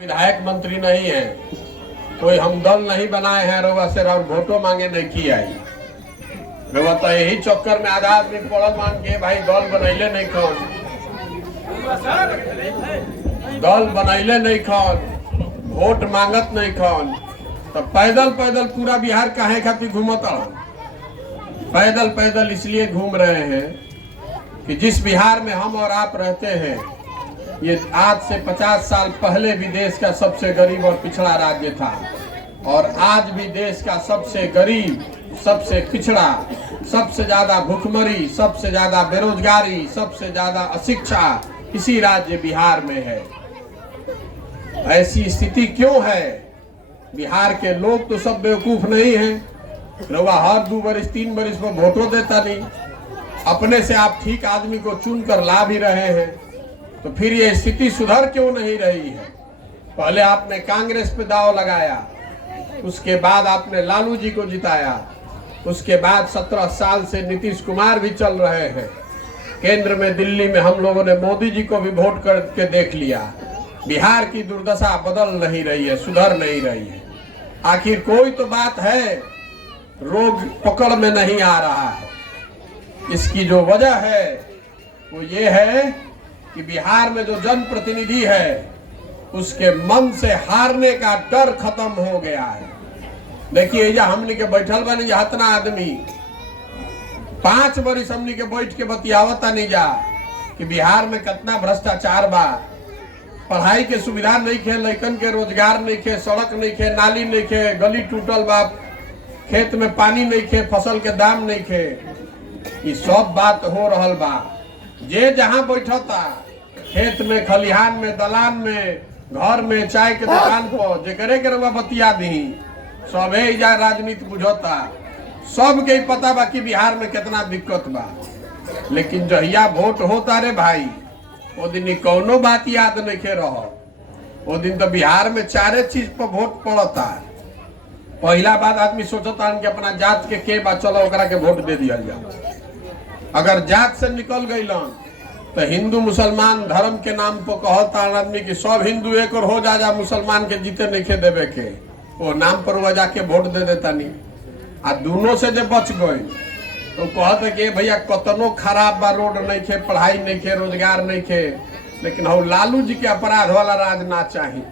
विधायक मंत्री नहीं है, कोई हम दल नहीं बनाए हैं। रउआ से और वोटो मांगे नहीं की आई रउआ तो यही चक्कर में आधा आदमी पड़ल मान के भाई दल बनैले नहीं खन, दल बनैले नहीं खन, वोट मांगत नहीं खन। तो पैदल पैदल पूरा बिहार काहे खातिर घूमत पैदल पैदल इसलिए घूम रहे हैं कि जिस बिहार में हम और आप रहते हैं, ये आज से 50 साल पहले भी देश का सबसे गरीब और पिछड़ा राज्य था और आज भी देश का सबसे गरीब, सबसे पिछड़ा, सबसे ज्यादा भूखमरी, सबसे ज्यादा बेरोजगारी, सबसे ज्यादा अशिक्षा इसी राज्य बिहार में है। ऐसी स्थिति क्यों है? बिहार के लोग तो सब बेवकूफ नहीं हैं। रउआ हर 2 वर्ष 3 वर्ष में वोटो देता नहीं, अपने से आप ठीक आदमी को चुन कर ला भी रहे हैं, तो फिर ये स्थिति सुधर क्यों नहीं रही है? पहले आपने कांग्रेस पे दाव लगाया, उसके बाद आपने लालू जी को जिताया, उसके बाद 17 साल से नीतीश कुमार भी चल रहे हैं। केंद्र में दिल्ली में हम लोगों ने मोदी जी को भी वोट करके देख लिया। बिहार की दुर्दशा बदल नहीं रही है, सुधर नहीं रही है। आखिर कोई तो बात है, रोग पकड़ में नहीं आ रहा है। इसकी जो वजह है वो ये है कि बिहार में जो जनप्रतिनिधि है उसके मन से हारने का डर खत्म हो गया है। देखिए ये हमने के बैठल बने इतना आदमी 5 वर्ष हमने के बैठ के बतियावता नहीं जा कि बिहार में कितना भ्रष्टाचार बा, पढ़ाई के सुविधा नहीं खे, लड़कन के रोजगार नहीं खे, सड़क नहीं खे, नाली नहीं खे, गली टूटल बा, खेत में पानी नहीं खे, फसल के दाम नहीं खे। ये सब बात हो रहल बा। जे जहाँ बैठता, खेत में, खलिहान में, दलान में, घर में, चाय के दुकान पर, जे करे के रउआ बतिया दी, सबे इजा राजनीति बुझता। सबके पता बा कि बिहार में कितना दिक्कत बा। लेकिन जहिया वोट होता रे भाई, वो दिन कौनो बात याद नहीं के रहो। वो दिन तो बिहार में 4 चीज पर वोट पड़ता। पहला बात आदमी सोचता कि अपना जात के बा, चलो ओकरा के वोट दे दिया जाए। अगर जात से निकल गई तो हिंदू मुसलमान धर्म के नाम पर कहता आदमी कि सब हिंदू एक और हो जा मुसलमान के जीते नहीं खे देवे के, वो नाम पर वह जाके वोट दे देता नहीं। आ दोनों से जब बच गए तो कहते कि भैया कतनो खराब बा, रोड नहीं खे, पढ़ाई नहीं खे, रोजगार नहीं खे, लेकिन हम लालू जी के अपराध वाला राज ना चाहिए।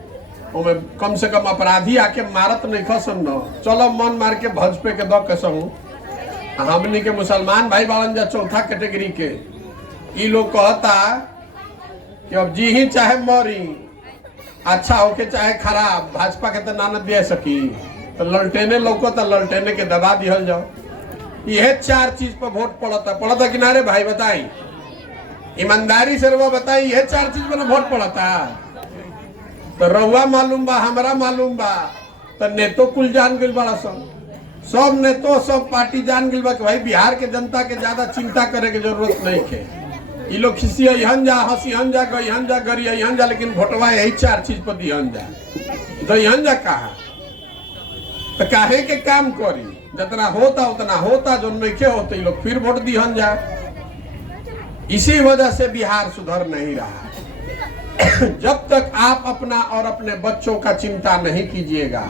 कम से कम अपराधी आके मारत नहीं खसन न, चलो मन मार के भजपे के दो कसहूँ। हमनी के मुसलमान भाई बालन जा चौथा कैटेगरी के, ये लोग कहता कि अब जी ही चाहे मरी, अच्छा होके चाहे खराब, भाजपा के तो नानद दे सकी, तो ललटेने लोग तो ललटेने के दबा दिहल जाओ। यह 4 चीज पर वोट पड़ता किनारे भाई बताई, ईमानदारी से रउआ बताई, यह 4 चीज पर वोट पड़ता। तो रउआ मालूम बा, हमरा मालूम बा, तो नेतो कुल जान गइल बड़ा सब नेतो, सब पार्टी जान गइल बा कि भाई बिहार के जनता के ज्यादा चिंता करे के जरूरत नहीं है। ये लोग खिसियन जा, हंसियन जा, गईहन जा, गरियन जा, लेकिन वोटवा यही 4 चीज पर दिहन जा। दईहन जा कहा तो काहे के काम करी, जितना होता उतना होता, जो नहीं होते लोग फिर वोट दिहन जा। इसी वजह से बिहार सुधर नहीं रहा। जब तक आप अपना और अपने बच्चों का चिंता नहीं कीजिएगा,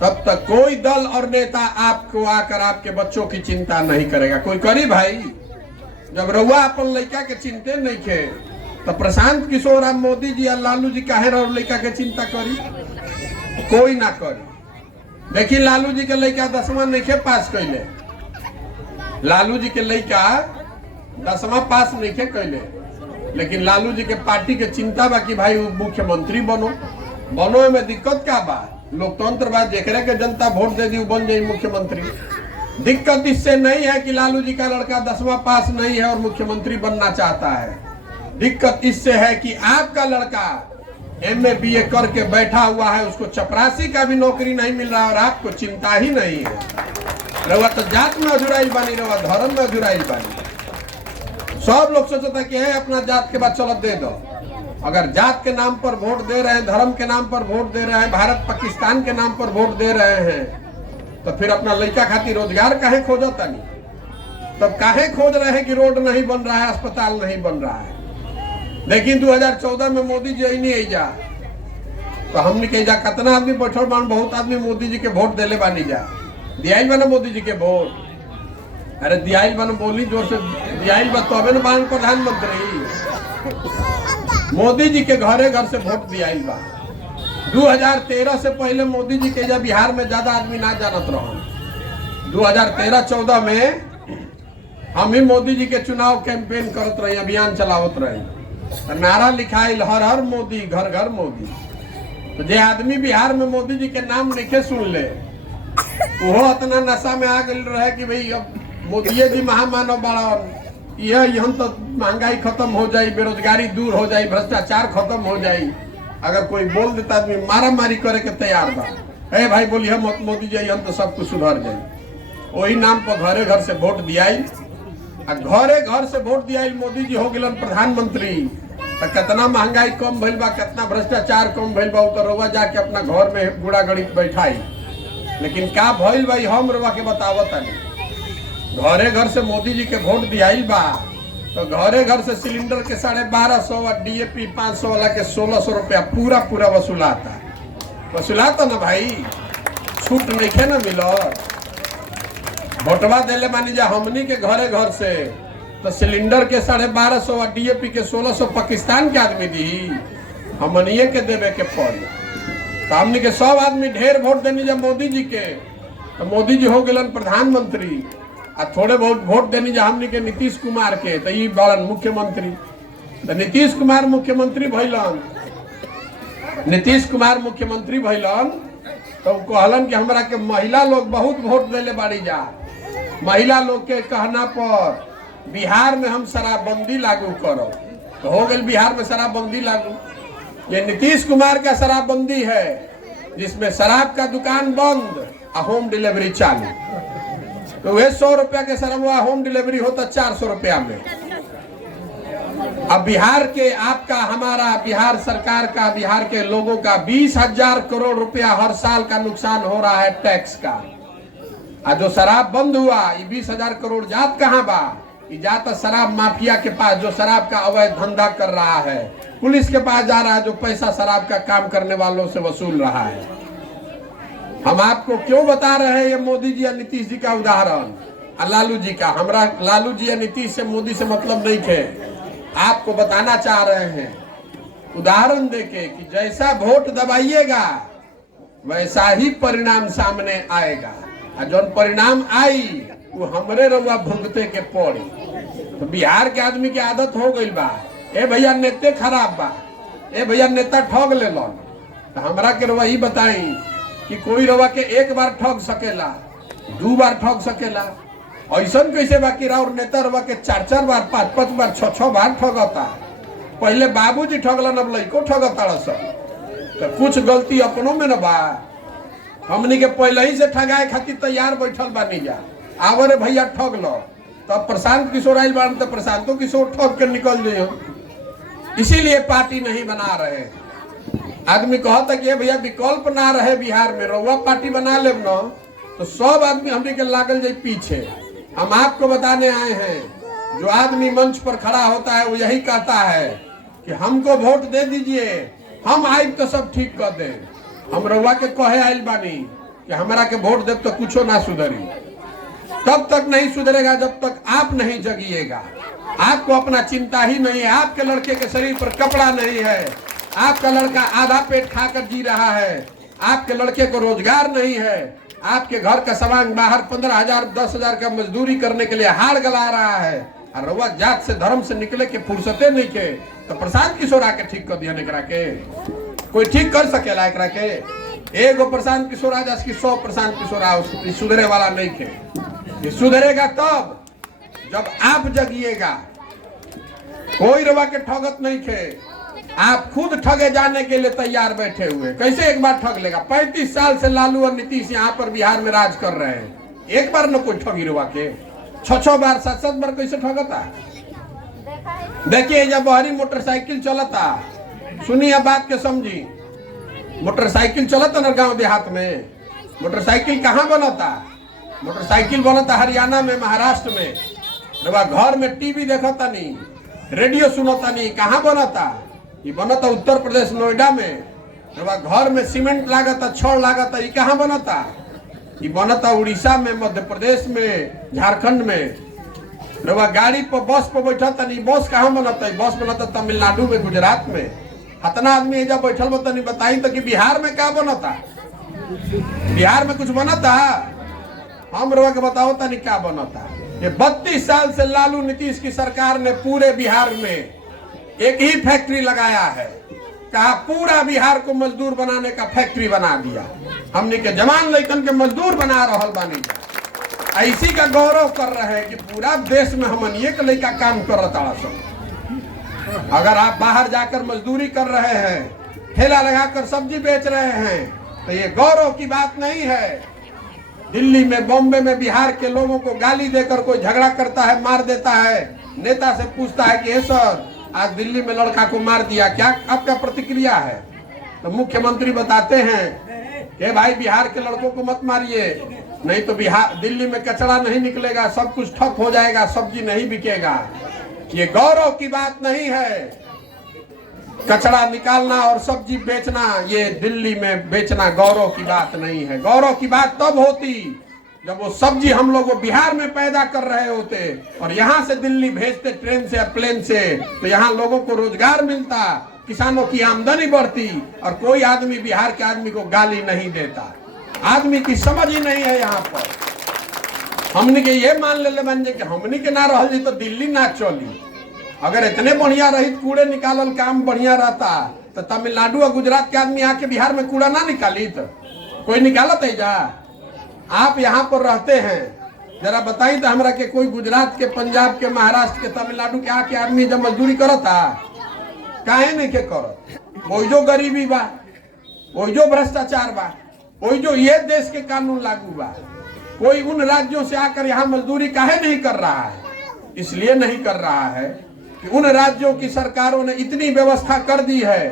तब तक कोई दल और नेता आपको आकर आपके बच्चों की चिंता नहीं करेगा। कोई करी भाई? जब रउआ अपन लड़का के चिंते नहीं खे, तो प्रशांत किशोर और मोदी जी या लालू जी काहे और लड़का के चिंता करी? कोई ना करी। देखिए लालू जी के लड़का 10वां नहीं खे पास कैले, लालू जी के लड़का 10वां पास नहीं खे कैले, लेकिन लालू जी के पार्टी के चिंता बा कि भाई मुख्यमंत्री बनो में दिक्कत क्या बा? लोकतंत्र बा, जेकरे के जनता वोट दे दी बन जाए मुख्यमंत्री। दिक्कत इससे नहीं है कि लालू जी का लड़का 10वां पास नहीं है और मुख्यमंत्री बनना चाहता है। दिक्कत इससे है कि आपका लड़का MA BA करके बैठा हुआ है, उसको चपरासी का भी नौकरी नहीं मिल रहा और आपको चिंता ही नहीं है। रउआ तो जात में अजुराइल बानी, रउआ धर्म में अजुराइल बानी। सब लोग सोचता कि है अपना जात के बाद चलो दे दो। अगर जात के नाम पर वोट दे रहे हैं, धर्म के नाम पर वोट दे रहे हैं, भारत पाकिस्तान के नाम पर वोट दे रहे हैं, तो फिर अपना लड़का खातिर रोजगार काहे खोजता नहीं? तब काहे खोज रहे हैं कि रोड नहीं बन रहा है, अस्पताल नहीं बन रहा है? लेकिन 2014 में मोदी जी नहीं जा तो हमने कही जा कितना आदमी बैठल बान, बहुत आदमी मोदी जी के वोट देले बानी जा, दियाइल बना मोदी जी के वोट। अरे दियाइल बना, बोली जोर से, दियाइल बा तबे न बान प्रधानमंत्री। मोदी जी के घरे घर से वोट दियाइल बा। 2013 से पहले मोदी जी के जब बिहार में ज्यादा आदमी ना जानत रहो। 2013-14 में हम ही मोदी जी के चुनाव कैंपेन करत रहे, अभियान चलावत रहे, नारा लिखाइल हर हर मोदी, घर घर मोदी। तो जे आदमी बिहार में मोदी जी के नाम नहीं सुन ले, वो इतना नशा में आ गई रहे कि भाई अब मोदी जी महामानव बड़ा, यह तो महंगाई खत्म हो जाए, बेरोजगारी दूर हो जाए, भ्रष्टाचार खत्म हो जाए। अगर कोई बोल देता आदमी मारा मारी करे के तैयार बा, ए भाई बोली हम मोदी जी हम तो सब कुछ सुधर जाए। वही नाम पर घरे घर से वोट दियाई, घरे घर से वोट दियाई, मोदी जी हो गए प्रधानमंत्री। तो कितना महंगाई कम भइल बा, कितना भ्रष्टाचार कम भइल बा, तो रउआ जाके अपना घर में गुड़ा गणित बैठाई। लेकिन का भइल भाई हम रउआ के बतावत नहीं। घरे घर से मोदी जी के वोट दियाई बा, तो घरे घर से सिलेंडर के 1250 और DAP 500 वाला के 1600 रुपया पूरा वसूलाता ना भाई, छूट नहीं खे ना मिलो। वोटवा देले मानी जा हमनी के घरे घर से, तो सिलेंडर के 1250 और DAP के 1600 पाकिस्तान के आदमी दी, हमनिए के देवे के पड़ी। तो हमनी के सब आदमी ढेर वोट देनी जब मोदी जी के, तो मोदी जी हो गए प्रधानमंत्री। आ थोड़े बहुत वोट देनी जा हमनी के नीतीश कुमार के, तो ये बड़न मुख्यमंत्री। तो नीतीश कुमार मुख्यमंत्री भइलन, नीतीश कुमार मुख्यमंत्री भइलन, तो कहलन कि हमरा के महिला लोग बहुत वोट देले बाड़ी जा, महिला लोग के कहना पर बिहार में हम शराबबंदी लागू करो। तो हो गई बिहार में शराबबंदी लागू। ये नीतीश कुमार का शराबबंदी है, जिसमें शराब का दुकान बंद और होम डिलीवरी चालू। तो वह 100 रुपया के शराब होम डिलीवरी होता 400 रुपया में। अब बिहार के आपका, हमारा, बिहार सरकार का, बिहार के लोगों का 20,000 करोड़ रुपया हर साल का नुकसान हो रहा है टैक्स का। और जो शराब बंद हुआ, ये 20,000 करोड़ जात कहाँ बा? ये जाता शराब माफिया के पास, जो शराब का अवैध धंधा कर रहा है, पुलिस के पास जा रहा है, जो पैसा शराब का काम करने वालों से वसूल रहा है। हम आपको क्यों बता रहे हैं ये मोदी जी या नीतीश जी का उदाहरण और लालू जी का? हमरा लालू जी या नीतीश से, मोदी से मतलब नहीं थे, आपको बताना चाह रहे हैं उदाहरण देके कि जैसा वोट दबाइएगा वैसा ही परिणाम सामने आएगा। और जो परिणाम आई वो हमरे रउआ भुगते के पड़ी। तो बिहार के आदमी की आदत हो गई बा, ए भैया नेते खराब बा, ए भैया नेता ठग ले लो। तो हमरा के रउआ ही बताई कि कोई रउआ के एक बार ठग सकेला, 2 बार ठग सकेला, ऐसा कैसे बाकी और नेता रउआ के 4-4 बार, 5-5 बार, 6-6 बार ठगता। पहले बाबूजी ठगलन, अब लइको ठगता सब। तो कुछ गलती अपनों में न बा, हमनी के पहले ही से ठगाए खातिर तैयार बैठल बानी जा। आवरे भैया ठग लो, तब प्रशांत किशोर आइल बान, तो प्रशांतो किशोर ठग के निकल जाइयो। इसीलिए पार्टी नहीं बना रहे। आदमी कहता कि भैया विकल्प ना रहे बिहार में, रउआ पार्टी बना ले न, तो सब आदमी हमने के लागल जाए पीछे। हम आपको बताने आए हैं, जो आदमी मंच पर खड़ा होता है वो यही कहता है कि हमको वोट दे दीजिए, हम आइब तो सब ठीक कर दे। हम रउआ के कहे आइल बानी कि हमरा के वोट दे तो कुछो ना सुधरी। तब तक नहीं सुधरेगा जब तक आप नहीं जगिएगा। आपको अपना चिंता ही नहीं है, आपके लड़के के शरीर पर कपड़ा नहीं है, आपका लड़का आधा पेट खाकर जी रहा है, आपके लड़के को रोजगार नहीं है, आपके घर का सामान बाहर 15,000 10,000 का मजदूरी करने के लिए हाड़ गला रहा है, और रउआ जात से धर्म से निकले के फुर्सते नहीं के, तो प्रशांत किशोर आके ठीक कर दिया। एकरा के कोई ठीक कर सकेला? एकरा के एगो प्रशांत किशोर आ जास कि 100 प्रशांत किशोर आओ, सुधरे वाला नहीं के। सुधरेगा तब जब आप जगिएगा। कोई रवा के ठगत नहीं खे, आप खुद ठगे जाने के लिए तैयार बैठे हुए। कैसे एक बार ठग लेगा? 35 साल से लालू और नीतीश यहाँ पर बिहार में राज कर रहे हैं, एक बार न कोई ठगी रवा के, 6-6 बार 7-7 बार कैसे ठगता? देखिए जब बहरी मोटरसाइकिल चलता, सुनिए बात के समझी। मोटरसाइकिल चलता ना गांव देहात में, मोटरसाइकिल कहाँ बनता? मोटरसाइकिल बनता हरियाणा में, महाराष्ट्र में। रवा घर में टीवी देखता नहीं, रेडियो सुनता नहीं, कहाँ बनता? ये बनता उत्तर प्रदेश नोएडा में। घर में सीमेंट लागत, छड़ लागत, ये कहाँ बनता? ये बनता उड़ीसा में, मध्य प्रदेश में, झारखंड में। गाड़ी पर बस पर बैठा तनी, बस कहाँ बनता? बस बनता तमिलनाडु में, गुजरात में। इतना आदमी एजा बैठल तनी बताई तो कि बिहार में क्या बनता? बिहार में कुछ बनता? हम रोक के बताओ तनी क्या बनता? ये 32 साल से लालू नीतीश की सरकार ने पूरे बिहार में एक ही फैक्ट्री लगाया है। कहा पूरा बिहार को मजदूर बनाने का फैक्ट्री बना दिया। हमने के जवान लड़कन के मजदूर बना रहल बानी। ऐसी का गौरव कर रहे हैं कि पूरा देश में हमन एक लड़का काम कर रहा सब। अगर आप बाहर जाकर मजदूरी कर रहे हैं, ठेला लगाकर सब्जी बेच रहे हैं, तो ये गौरव की बात नहीं है। दिल्ली में, बॉम्बे में बिहार के लोगों को गाली देकर कोई झगड़ा करता है, मार देता है, नेता से पूछता है कि सर आज दिल्ली में लड़का को मार दिया, क्या आपका प्रतिक्रिया है? तो मुख्यमंत्री बताते हैं कि भाई बिहार के लड़कों को मत मारिए, नहीं तो बिहार दिल्ली में कचरा नहीं निकलेगा, सब कुछ ठप हो जाएगा, सब्जी नहीं बिकेगा। ये गौरव की बात नहीं है। कचरा निकालना और सब्जी बेचना, ये दिल्ली में बेचना गौरव की बात नहीं है। गौरव की बात तब होती जब वो सब्जी हम लोग बिहार में पैदा कर रहे होते और यहाँ से दिल्ली भेजते ट्रेन से या प्लेन से, तो यहाँ लोगों को रोजगार मिलता, किसानों की आमदनी बढ़ती और कोई आदमी बिहार के आदमी को गाली नहीं देता। आदमी की समझ ही नहीं है यहाँ पर। हमने के ये मान ले बन कि हमने के ना रह तो दिल्ली ना चली। अगर इतने बढ़िया रही, कूड़े निकालल काम बढ़िया रहता, तो तमिलनाडु और गुजरात के आदमी आके बिहार में कूड़ा ना निकाली? तो कोई निकालत है जा? आप यहाँ पर रहते हैं, जरा बताई तो हमरा के कोई गुजरात के, पंजाब के, महाराष्ट्र के, तमिलनाडु के आके आदमी जब मजदूरी करता, काहे नहीं के करत? वही जो गरीबी बा, वही जो भ्रष्टाचार बा, वही जो ये देश के कानून लागू बा, कोई उन राज्यों से आकर यहाँ मजदूरी काहे नहीं कर रहा है? इसलिए नहीं कर रहा है कि उन राज्यों की सरकारों ने इतनी व्यवस्था कर दी है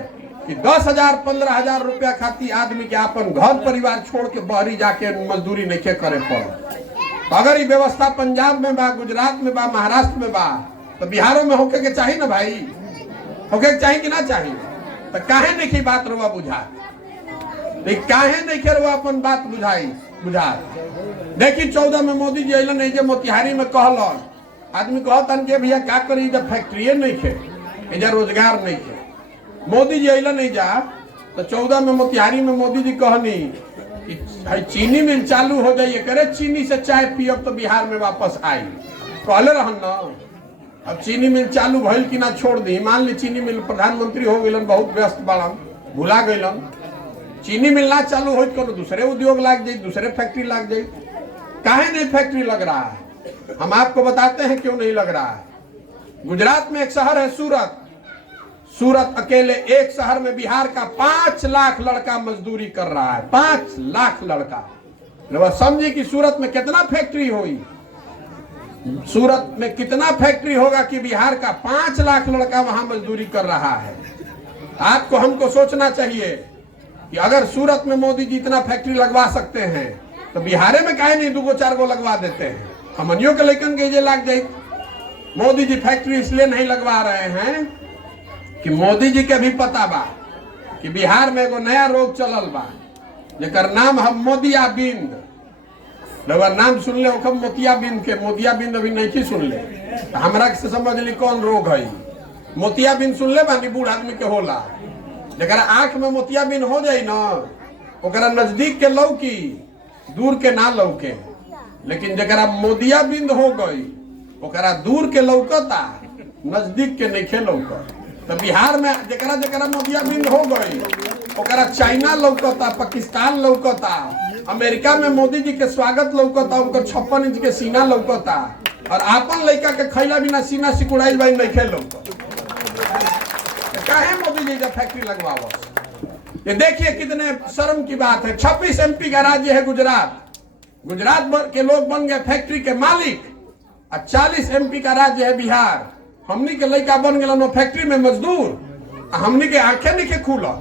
कि 10,000 15,000 रुपया खाती आदमी के अपन घर परिवार छोड़ के बहरी जाके मजदूरी नहीं करे पड़े। अगर ये व्यवस्था पंजाब में बा, गुजरात में बा, महाराष्ट्र में बा, तो बिहारों में होके के चाहिए ना भाई? होके के चाहिए कि ना चाहिए? तो काहे नहीं की बात रुआ बुझा? काहे नहीं के रुआ अपन बात बुझा? देखी 14 में मोदी जी अलन है, मोतिहारी में कहलन, आदमी कहतन के भैया क्या करी, जब फैक्ट्री नहीं खे, इधर रोजगार नहीं खे। मोदी जी अला नहीं जा तो 14 में मोतिहारी में मोदी जी कहनी कि चीनी मिल चालू हो जाइए, करे चीनी से चाय पियब तो बिहार में वापस आई। कहले रहन ना, अब चीनी मिल चालू भइल कि ना छोड़ दी। मान ली चीनी मिल, प्रधानमंत्री हो गए, बहुत व्यस्त बाड़न, भुला गइलन। चीनी मिल ना चालू हो तो दूसरे उद्योग लाग जाए, दूसरे फैक्ट्री लाग जाए। काहे नहीं फैक्ट्री लग रहा है? हम आपको बताते हैं क्यों नहीं लग रहा है। गुजरात में एक शहर है सूरत। सूरत अकेले एक शहर में बिहार का 5 लाख लड़का मजदूरी कर रहा है। 5 लाख लड़का। समझिए कि सूरत में कितना फैक्ट्री हुई, सूरत में कितना फैक्ट्री होगा कि बिहार का 5 लाख लड़का वहां मजदूरी कर रहा है। आपको हमको सोचना चाहिए कि अगर सूरत में मोदी जी इतना फैक्ट्री लगवा सकते हैं तो बिहार में काहे नहीं 2-4 गो लगवा देते हैं? हमनियों के लेकिन के ये लाग जाए। मोदी जी फैक्ट्री इसलिए नहीं लगवा रहे हैं कि मोदी जी के भी पता बा कि बिहार में एगो नया रोग चलल बा, जेकर नाम हम मोतियाबिंद। लोग नाम सुन ले ओखम मोतियाबिंद के, मोतियाबिंद अभी नहीं सुन ले तो हमरा से समझ ली कौन रोग है। मोतियाबिंद सुन ले बानी, बूढ़ आदमी के होला, जेकर आंख में मोतियाबिंद हो जाए ना, ओकरा नजदीक के लौकी, दूर के ना लौके। लेकिन जरा मोतियाबिंद हो गई, ओकरा दूर के लौकता, नजदीक के नहीं खे लौकत। तो बिहार में जरा जरा मोतियाबिंद हो गई, ओकरा चाइना लौकता, पाकिस्तान लौकता, अमेरिका में मोदी जी के स्वागत लौकता, उनका 56 इंच के सीना लौकता, और आपन लड़का के खैला बिना सीना सिकुड़ाई बाई नहीं खे लौकत। काहे मोदी जी जब फैक्ट्री लगवाओ? ये देखिए कितने शर्म की बात है। 26 MP का राज्य है गुजरात। गुजरात के लोग बन गए फैक्ट्री के मालिक, और 40 MP का राज्य है बिहार। हमनी के लड़का बन गए फैक्ट्री में मजदूर, हमनी के आंखें नहीं खुला।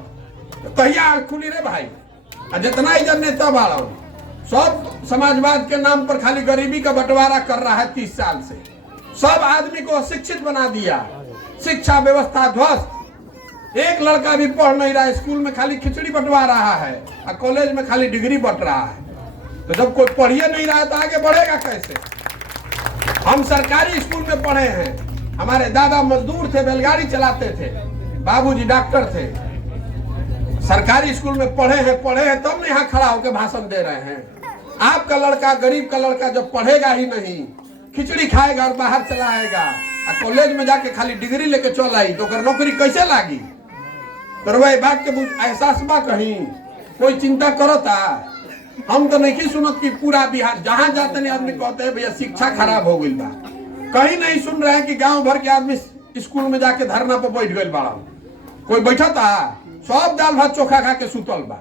कहिया आंख खुली रे भाई? जितना इधर नेता बाड़ा सब समाजवाद के नाम पर खाली गरीबी का बंटवारा कर रहा है 30 साल से। सब आदमी को अशिक्षित बना दिया, शिक्षा व्यवस्था ध्वस्त। एक लड़का भी पढ़ नहीं रहा है, स्कूल में खाली खिचड़ी बंटवा रहा है और कॉलेज में खाली डिग्री बंट रहा है। तो जब कोई पढ़िए नहीं रहा है तो आगे बढ़ेगा कैसे? हम सरकारी स्कूल में पढ़े हैं, हमारे दादा मजदूर थे, बैलगाड़ी चलाते थे, बाबूजी डॉक्टर थे, सरकारी स्कूल में पढ़े हैं तब नहीं यहाँ खड़ा होकर भाषण दे रहे हैं। आपका लड़का, गरीब का लड़का जब पढ़ेगा ही नहीं, खिचड़ी खाएगा और बाहर चला आएगा और कॉलेज में जाके खाली डिग्री लेके चल आई तो नौकरी कैसे लागी? तो वही बात के एहसास बा, कहीं कोई चिंता करता? हम तो नहीं सुनत कि पूरा बिहार जहां जाते नहीं आदमी कहते हैं भैया शिक्षा खराब हो गई बा। कहीं नहीं सुन रहे हैं कि गांव भर के आदमी स्कूल में जाके धरना पर बैठ गए बड़ा। कोई बैठा था? सब दाल भात चोखा खा के सुतल बा।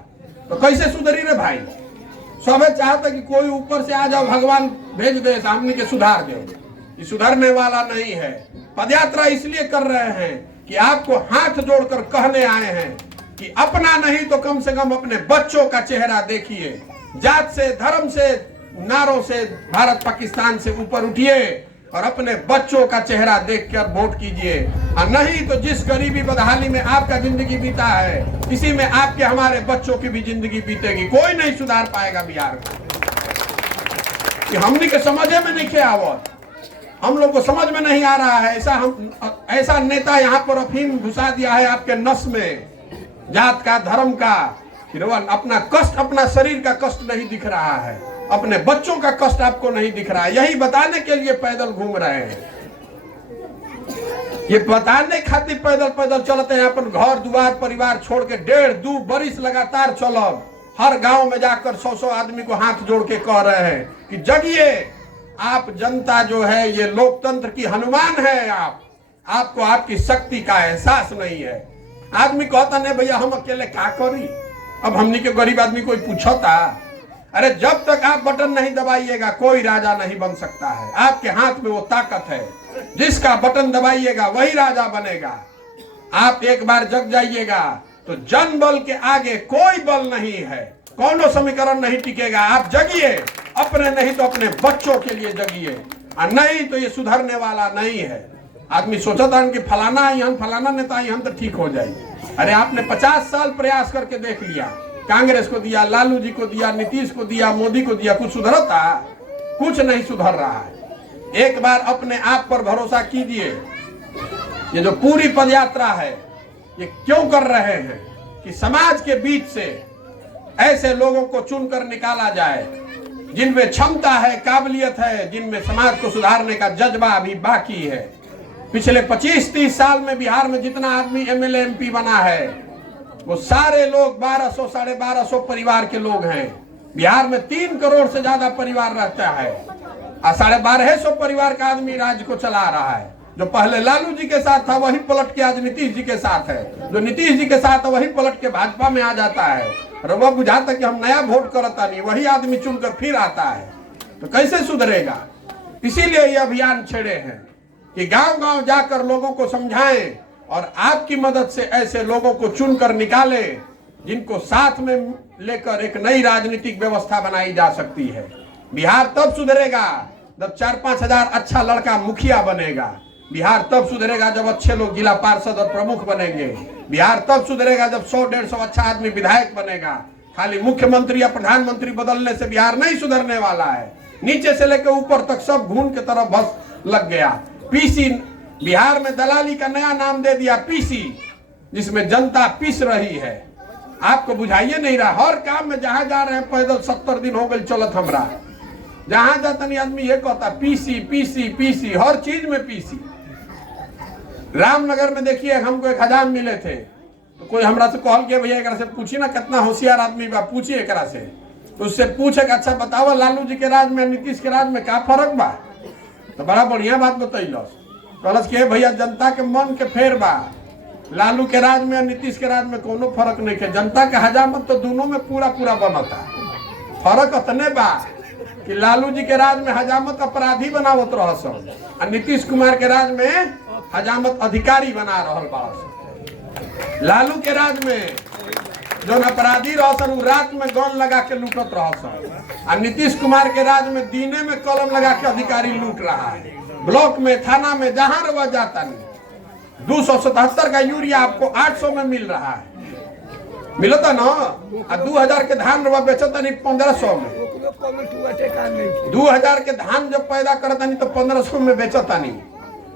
तो कैसे सुधरी रे भाई? सबे चाहता कि कोई ऊपर से आ जाओ, भगवान भेज दे आदमी के सुधार दे। ये सुधरने वाला नहीं है। पदयात्रा इसलिए कर रहे हैं कि आपको हाथ जोड़कर कहने आए हैं कि अपना नहीं तो कम से कम अपने बच्चों का चेहरा देखिए। जात से, धर्म से, नारों से भारत पाकिस्तान से ऊपर उठिए और अपने बच्चों का चेहरा देखकर वोट कीजिए। और नहीं तो जिस गरीबी बदहाली में आपका जिंदगी बीता है, इसी में आपके हमारे बच्चों की भी जिंदगी बीतेगी। कोई नहीं सुधार पाएगा बिहार को। कि हमने के समझे में नहीं क्या आवत, हम लोग को समझ में नहीं आ रहा है। ऐसा नेता यहाँ पर अफीम घुसा दिया है आपके नस में, जात का, धर्म का, अपना कष्ट, अपना शरीर का कष्ट नहीं दिख रहा है, अपने बच्चों का कष्ट आपको नहीं दिख रहा है। यही बताने के लिए पैदल घूम रहे हैं। ये बताने खातिर पैदल पैदल चलते हैं। अपन घर द्वार परिवार छोड़ के 1.5-2 बरिस लगातार चलब। हर गांव में जाकर 100 आदमी को हाथ जोड़ के कह रहे हैं कि जगिए, आप जनता जो है ये लोकतंत्र की हनुमान है। आपको आपकी शक्ति का एहसास नहीं है। आदमी कहता नहीं भैया हम अकेले क्या करी। अब हमनी के गरीब आदमी कोई पूछता? अरे जब तक आप बटन नहीं दबाइएगा कोई राजा नहीं बन सकता है। आपके हाथ में वो ताकत है, जिसका बटन दबाइएगा वही राजा बनेगा। आप एक बार जग जाइएगा तो जन बल के आगे कोई बल नहीं है, कौनो समीकरण नहीं टिकेगा। आप जगिए, अपने नहीं तो अपने बच्चों के लिए जगिए, और नहीं तो ये सुधरने वाला नहीं है। आदमी सोचा था कि फलाना आई हम, फलाना नेता आई हम तो ठीक हो जाएगी। अरे आपने 50 साल प्रयास करके देख लिया, कांग्रेस को दिया, लालू जी को दिया, नीतीश को दिया, मोदी को दिया, कुछ सुधरता? कुछ नहीं सुधर रहा है। एक बार अपने आप पर भरोसा कीजिए। ये जो पूरी पदयात्रा है ये क्यों कर रहे हैं कि समाज के बीच से ऐसे लोगों को चुनकर निकाला जाए जिनमें क्षमता है, काबिलियत है, जिनमें समाज को सुधारने का जज्बा अभी बाकी है। पिछले 25-30 साल में बिहार में जितना आदमी एमएलए एमपी बना है वो सारे लोग 1200 साढ़े 1200 परिवार के लोग हैं। बिहार में 3 करोड़ से ज्यादा परिवार रहता है और 1250 परिवार का आदमी राज्य को चला रहा है। जो पहले लालू जी के साथ था वही पलट के आज नीतीश जी के साथ है, जो नीतीश जी के साथ है वही पलट के भाजपा में आ जाता है। और वह बुझाता कि हम नया वोट करता नहीं, वही आदमी चुनकर फिर आता है। तो कैसे सुधरेगा? इसीलिए ये अभियान छेड़े हैं कि गांव-गांव जाकर लोगों को समझाएं और आपकी मदद से ऐसे लोगों को चुनकर निकाले जिनको साथ में लेकर एक नई राजनीतिक व्यवस्था बनाई जा सकती है। बिहार तब सुधरेगा जब 4-5 हजार अच्छा लड़का मुखिया बनेगा। बिहार तब सुधरेगा जब अच्छे लोग जिला पार्षद और प्रमुख बनेंगे। बिहार तब सुधरेगा जब 100-150 अच्छा आदमी विधायक बनेगा। खाली मुख्यमंत्री या प्रधानमंत्री बदलने से बिहार नहीं सुधरने वाला है। नीचे से लेकर ऊपर तक सब घून के तरफ बस लग गया। पीसी, बिहार में दलाली का नया नाम दे दिया पीसी, जिसमें जनता पीस रही है। आपको बुझाइए नहीं रहा। हर काम में जहां जा रहे हैं पैदल 70 दिन हो गए चलत हमरा। जहां जाता नहीं आदमी ये कहता पीसी पीसी पीसी, हर चीज में पीसी। रामनगर में देखिए हमको एक हजाम मिले थे तो कोई हमरा से कहल के भैया एकरा से पूछी ना कितना होशियार आदमी बा, पूछिए एकरा से। तो उससे पूछे अच्छा बताओ लालू जी के राज में नीतीश के राज में क्या फर्क बा? तो बड़ा बढ़िया बात बतैलस। कहलस के भैया जनता के मन के फेर बा, लालू के राज में और नीतीश के राज में कोनो फर्क नहीं है। जनता के हजामत तो दोनों में पूरा पूरा बनता। फर्क अतने बा कि लालू जी के राज में हजामत अपराधी बनावत रहस और नीतीश कुमार के राज में हजामत अधिकारी बना रहल बा। लालू के राज में जो अपराधी रहसन वो रात में गन लगा के लूटत रहसन और नीतीश कुमार के राज में दीने में कलम लगा के अधिकारी लूट रहा है। ब्लॉक में, थाना में, जहां रवा जाता नहीं 277 का यूरिया आपको 800 में मिल रहा है, मिलता ना। 2000 के धान रवा बेचता नहीं 1500 में। 2000 के धान जब पैदा करता नहीं तो 1500 में बेचता नहीं,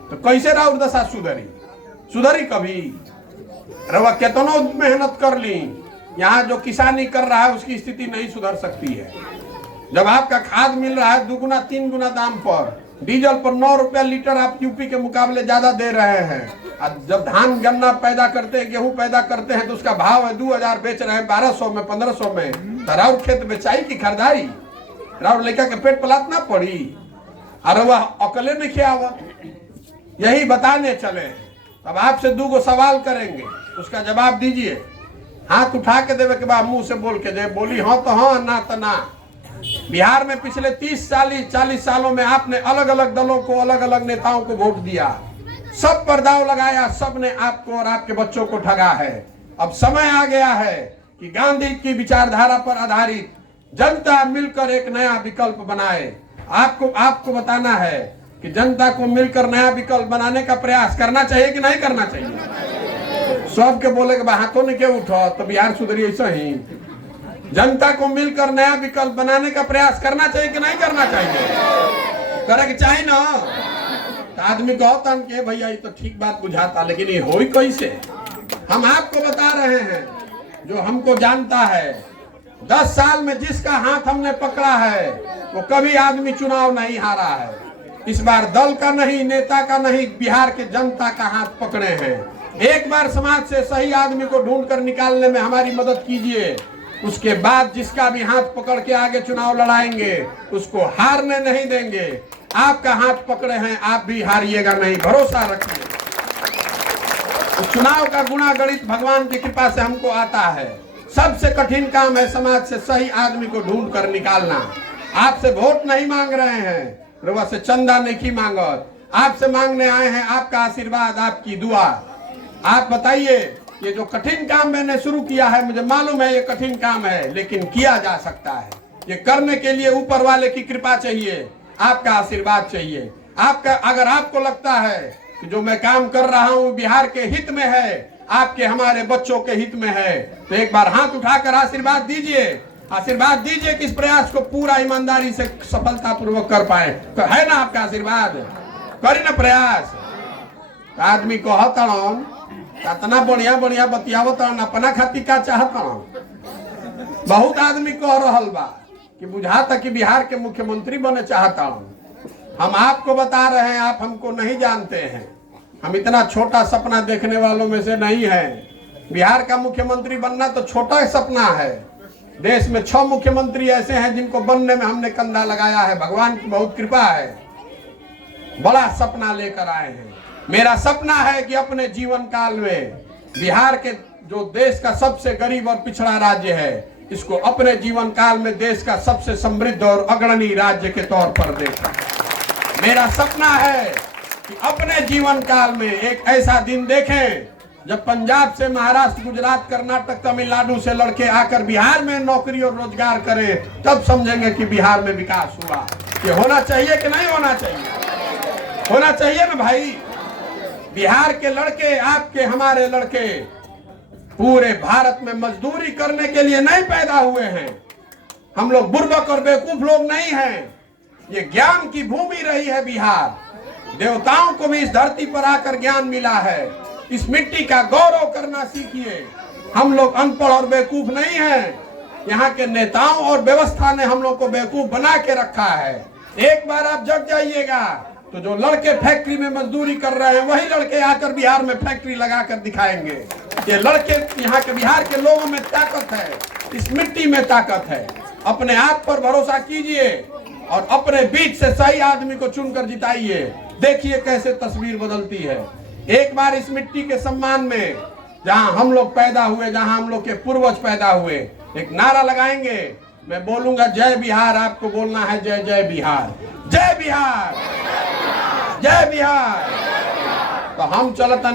तो कैसे राउर दशा सुधरी? सुधरी कभी? रवा कितनो मेहनत कर ली, यहाँ जो किसानी कर रहा है उसकी स्थिति नहीं सुधर सकती है। जब आपका खाद मिल रहा है 2 गुना 3 गुना दाम पर, डीजल पर 9 रुपया लीटर आप यूपी के मुकाबले ज्यादा दे रहे हैं। जब धान गन्ना पैदा करते हैं, गेहूं पैदा करते हैं तो उसका भाव है 2000, बेच रहे हैं 1200 में 1500 में। तो राउर खेत बेचाई की खरीदारी? राउर लेकर के पेट पलात ना पड़ी? अरे वह अकले नहीं खियावत, यही बताने चले। तब आपसे 2 सवाल करेंगे, उसका जवाब दीजिए। हाथ उठा के देवे के बाद मुंह से बोल के दे, बोली हाँ तो हाँ, ना तो ना। बिहार में पिछले 30-40 सालों में आपने अलग अलग दलों को, अलग अलग नेताओं को वोट दिया, सब पर दाव लगाया, सब ने आपको और आपके बच्चों को ठगा है। अब समय आ गया है कि गांधी की विचारधारा पर आधारित जनता मिलकर एक नया विकल्प बनाए। आपको बताना है कि जनता को मिलकर नया विकल्प बनाने का प्रयास करना चाहिए कि नहीं करना चाहिए? सबके बोले के हाथों ने क्यों उठो तो बिहार सुधरी? ऐसा ही जनता को मिलकर नया विकल्प बनाने का प्रयास करना चाहिए कि नहीं करना चाहिए? करे के चाहिए ना। तो आदमी कहता कि भैया ये तो ठीक बात बुझाता, लेकिन ये हो ही कैसे? हम आपको बता रहे हैं, जो हमको जानता है, 10 साल में जिसका हाथ हमने पकड़ा है वो कभी आदमी चुनाव नहीं हारा है। इस बार दल का नहीं, नेता का नहीं, बिहार के जनता का हाथ पकड़े हैं। एक बार समाज से सही आदमी को ढूंढ कर निकालने में हमारी मदद कीजिए, उसके बाद जिसका भी हाथ पकड़ के आगे चुनाव लड़ाएंगे उसको हारने नहीं देंगे। आपका हाथ पकड़े हैं, आप भी हारिएगा नहीं, भरोसा रखिए। तो चुनाव का गुणा गणित भगवान की कृपा से हमको आता है। सबसे कठिन काम है समाज से सही आदमी को ढूंढ कर निकालना। आपसे वोट नहीं मांग रहे हैं, रवा से चंदा नहीं मांगत, आपसे मांगने आए हैं आपका आशीर्वाद, आपकी दुआ। आप बताइए, ये जो कठिन काम मैंने शुरू किया है, मुझे मालूम है ये कठिन काम है, लेकिन किया जा सकता है। ये करने के लिए ऊपर वाले की कृपा चाहिए, आपका आशीर्वाद चाहिए। आपका, अगर आपको लगता है कि जो मैं काम कर रहा हूं बिहार के हित में है, आपके हमारे बच्चों के हित में है, तो एक बार हाथ उठाकर आशीर्वाद दीजिए। आशीर्वाद दीजिए कि इस प्रयास को पूरा ईमानदारी से सफलतापूर्वक कर पाए। तो है ना आपका आशीर्वाद? करी ना प्रयास। आदमी कहता कितना बढ़िया बढ़िया बतियावत, अपना खातिर का चाहता। बहुत आदमी कह रहल बा कि बुझाता कि बिहार के मुख्यमंत्री बने चाहता हूँ। हम आपको बता रहे हैं, आप हमको नहीं जानते हैं। हम इतना छोटा सपना देखने वालों में से नहीं हैं। बिहार का मुख्यमंत्री बनना तो छोटा सपना है। देश में 6 मुख्यमंत्री ऐसे हैं जिनको बनने में हमने कंधा लगाया है। भगवान की बहुत कृपा है, बड़ा सपना लेकर आए हैं। मेरा सपना है कि अपने जीवन काल में बिहार के, जो देश का सबसे गरीब और पिछड़ा राज्य है, इसको अपने जीवन काल में देश का सबसे समृद्ध और अग्रणी राज्य के तौर पर देखा। मेरा सपना है कि अपने जीवन काल में एक ऐसा दिन देखें जब पंजाब से महाराष्ट्र, गुजरात, कर्नाटक, तमिलनाडु से लड़के आकर बिहार में नौकरी और रोजगार करें, तब समझेंगे कि बिहार में विकास हुआ। ये होना चाहिए कि नहीं होना चाहिए? होना चाहिए ना भाई। बिहार के लड़के, आपके हमारे लड़के, पूरे भारत में मजदूरी करने के लिए नहीं पैदा हुए हैं। हम लोग बुर्बक और बेवकूफ लोग नहीं हैं। ये ज्ञान की भूमि रही है बिहार। देवताओं को भी इस धरती पर आकर ज्ञान मिला है। इस मिट्टी का गौरव करना सीखिए। हम लोग अनपढ़ और बेवकूफ नहीं हैं। यहाँ के नेताओं और व्यवस्था ने हम लोग को बेवकूफ बना के रखा है। एक बार आप जग जाइएगा तो जो लड़के फैक्ट्री में मजदूरी कर रहे हैं, वही लड़के आकर बिहार में फैक्ट्री लगा कर दिखाएंगे। ये लड़के, यहाँ के बिहार के लोगों में ताकत है, इस मिट्टी में ताकत है। अपने आप पर भरोसा कीजिए और अपने बीच से सही आदमी को चुनकर जिताइए। देखिए कैसे तस्वीर बदलती है। एक बार इस मिट्टी के सम्मान में, जहां हम लोग पैदा हुए, जहां हम लोग के पूर्वज पैदा हुए, एक नारा लगाएंगे। मैं बोलूंगा जय बिहार, आपको बोलना है जय जय बिहार, जय बिहार, जय बिहार। तो हम चलता